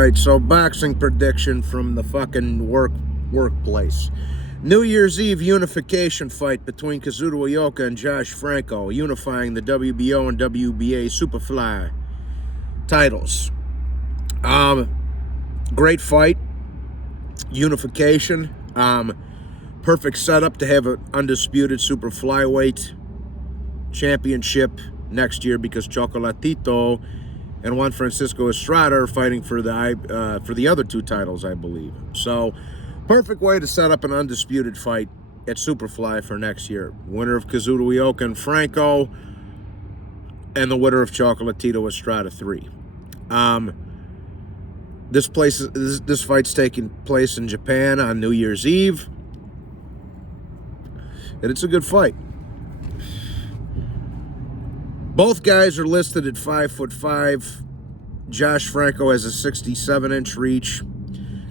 All right, so boxing prediction from the fucking workplace. New Year's Eve unification fight between Kazuto Ioka and Josh Franco, unifying the WBO and WBA Superfly titles. Great fight, unification. Perfect setup to have an undisputed super flyweight championship next year because Chocolatito and Juan Francisco Estrada are fighting for the other two titles, I believe. So, perfect way to set up an undisputed fight at Superfly for next year. Winner of Kazuto Ioka and Franco, and the winner of Chocolatito Estrada 3. This fight's taking place in Japan on New Year's Eve, and it's a good fight. Both guys are listed at 5'5". Josh Franco has a 67-inch reach.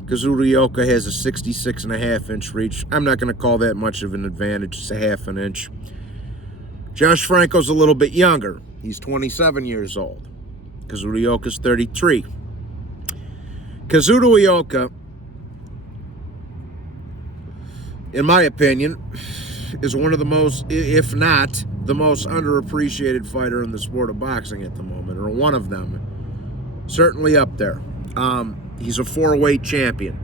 Kazuto Ioka has a 66.5-inch reach. I'm not going to call that much of an advantage. It's a half an inch. Josh Franco's a little bit younger. He's 27 years old. Kazuto Ioka's 33. Kazuto Ioka, in my opinion, is one of the most, if not the most underappreciated fighter in the sport of boxing at the moment, or one of them. Certainly up there. He's a 4-weight champion.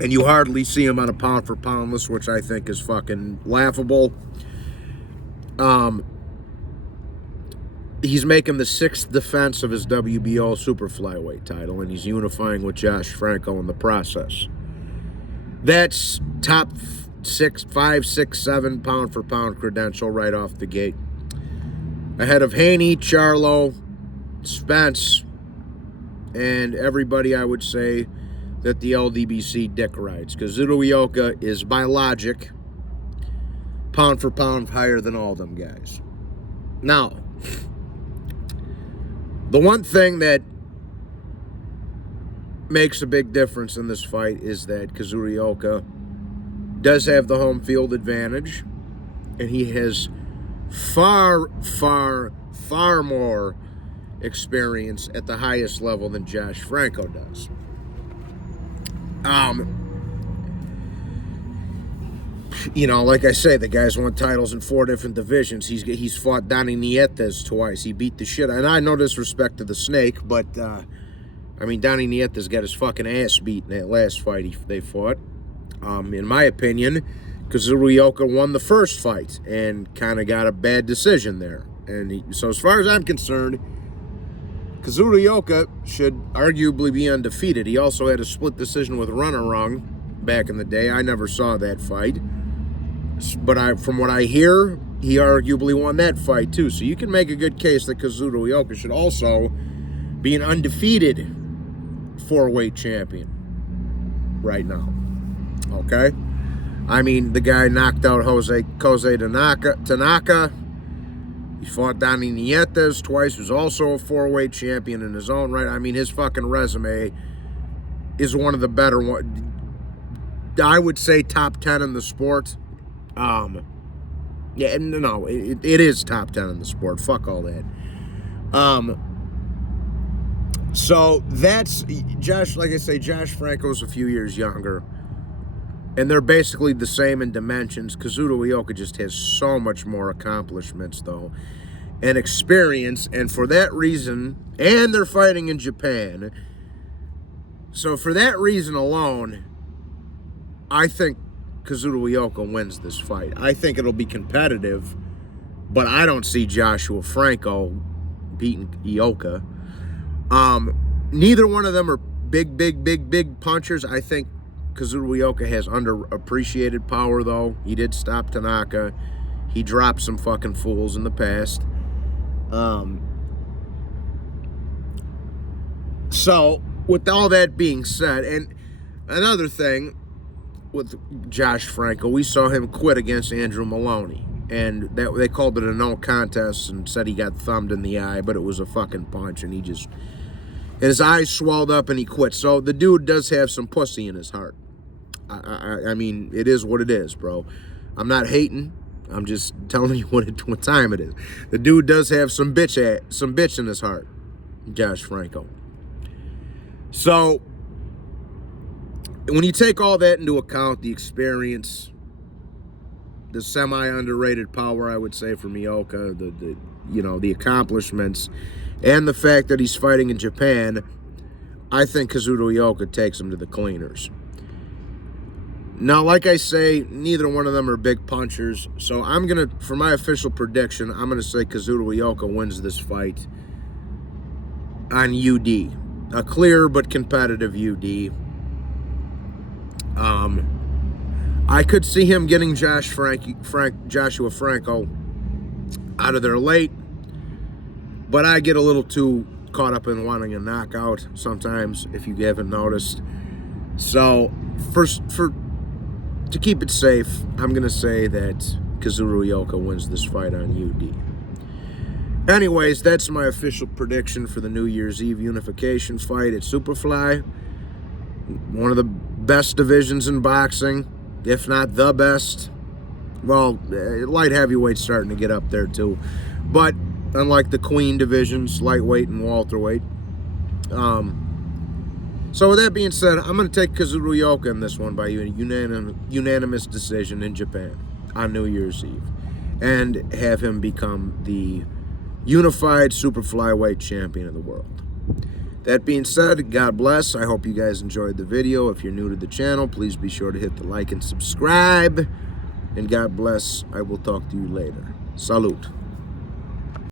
And you hardly see him on a pound-for-pound list, which I think is fucking laughable. He's making the 6th defense of his WBO super flyweight title, and he's unifying with Josh Franco in the process. That's top 5, 6, 7 pound-for-pound credential right off the gate. Ahead of Haney, Charlo, Spence, and everybody I would say that the LDBC dick rides. Kazuto Ioka is, by logic, pound-for-pound higher than all them guys. Now, the one thing that makes a big difference in this fight is that Kazuto Ioka does have the home field advantage, and he has far, far, far more experience at the highest level than Josh Franco does. Like I say, the guy's won titles in 4 different divisions. He's fought Donny Nietes twice. He beat the shit. And I no disrespect to the Snake, but Donny Nietes got his fucking ass beat in that last fight they fought. In my opinion, Kazuto Ioka won the first fight and kind of got a bad decision there. And so as far as I'm concerned, Kazuto Ioka should arguably be undefeated. He also had a split decision with Runarung back in the day. I never saw that fight. But from what I hear, he arguably won that fight too. So you can make a good case that Kazuto Ioka should also be an undefeated 4-weight champion right now. Okay? The guy knocked out Jose Tanaka. He fought Donny Nietes twice, who's also a 4-weight champion in his own right. His fucking resume is one of the better ones. I would say top 10 in the sport. It is top 10 in the sport. Fuck all that. So that's Josh. Like I say, Josh Franco's a few years younger, and they're basically the same in dimensions. Kazuto Ioka just has so much more accomplishments, though, and experience, and for that reason, and they're fighting in Japan. So for that reason alone, I think Kazuto Ioka wins this fight. I think it'll be competitive, but I don't see Joshua Franco beating Ioka. Neither one of them are big punchers. I think Kazuto Ioka has underappreciated power, though. He did stop Tanaka. He dropped some fucking fools in the past. So, with all that being said, and another thing with Josh Franco, we saw him quit against Andrew Maloney, and they called it a no contest and said he got thumbed in the eye, but it was a fucking punch, and his eyes swelled up and he quit. So the dude does have some pussy in his heart. It is what it is, bro. I'm not hating. I'm just telling you what time it is. The dude does have some bitch in his heart, Josh Franco. So when you take all that into account, the experience, the semi-underrated power, I would say, from Ioka, the accomplishments, and the fact that he's fighting in Japan, I think Kazuto Ioka takes him to the cleaners. Now, like I say, neither one of them are big punchers, so I'm going to, for my official prediction, I'm going to say Kazuto Ioka wins this fight on UD. A clear but competitive UD. I could see him getting Joshua Franco out of there late, but I get a little too caught up in wanting a knockout sometimes, if you haven't noticed. So, to keep it safe, I'm going to say that Kazuto Ioka wins this fight on UD. Anyways, that's my official prediction for the New Year's Eve unification fight at Superfly. One of the best divisions in boxing, if not the best. Well, light heavyweight's starting to get up there too. But unlike the Queen divisions, lightweight and welterweight. So with that being said, I'm going to take Kazuto Ioka in this one by unanimous decision in Japan on New Year's Eve. And have him become the unified super flyweight champion of the world. That being said, God bless. I hope you guys enjoyed the video. If you're new to the channel, please be sure to hit the like and subscribe. And God bless. I will talk to you later. Salute.